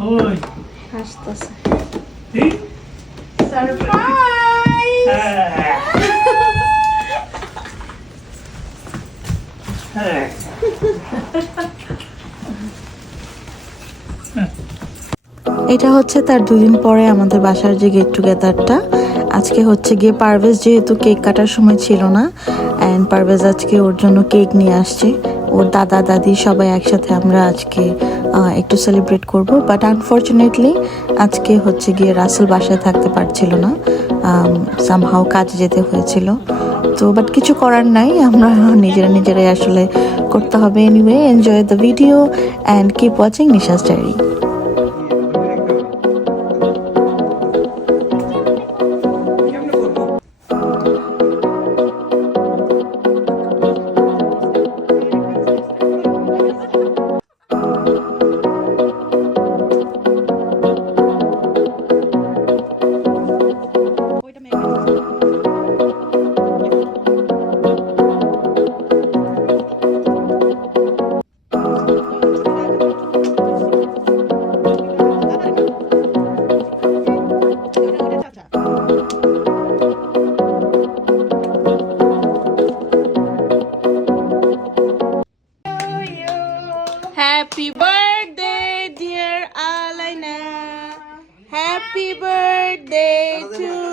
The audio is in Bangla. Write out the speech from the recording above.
ওই। হাসতেছে। ঠিক সারপ্রাইজ হ্যাঁ। এটা হচ্ছে তার দুদিন পরে আমাদের বাসার যে গেট টুগেদারটা আজকে হচ্ছে গিয়ে পারভেজ যেহেতু কেক কাটার সময় ছিল না অ্যান্ড পারভেজ আজকে ওর জন্য কেক নিয়ে আসছে। ওর দাদা, দাদি সবাই একসাথে আমরা আজকে একটু সেলিব্রেট করব। বাট আনফর্চুনেটলি আজকে হচ্ছে গিয়ে রাসেল বাসায় থাকতে পারছিল না। সামহাও কাজ যেতে হয়েছিল। তো বাট কিছু করার নাই। আমরা নিজেরা নিজেরাই আসলে করতে হবে anyway enjoy the video and keep watching Nisha's diary Happy birthday, dear Alina. Happy birthday to you.